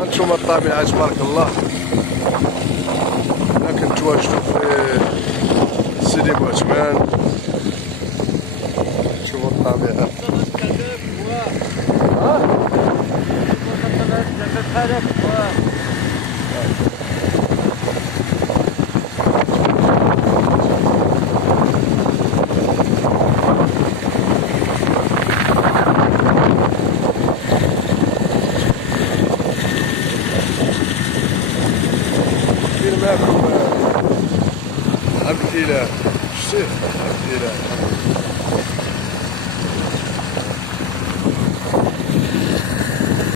هانتوما الطبيعة تبارك الله. هنا كنتواجدو في سيدي بوعثمان. شوفوا الطبيعة. ندير معكم عبد الإله. شتيه عبد الإله.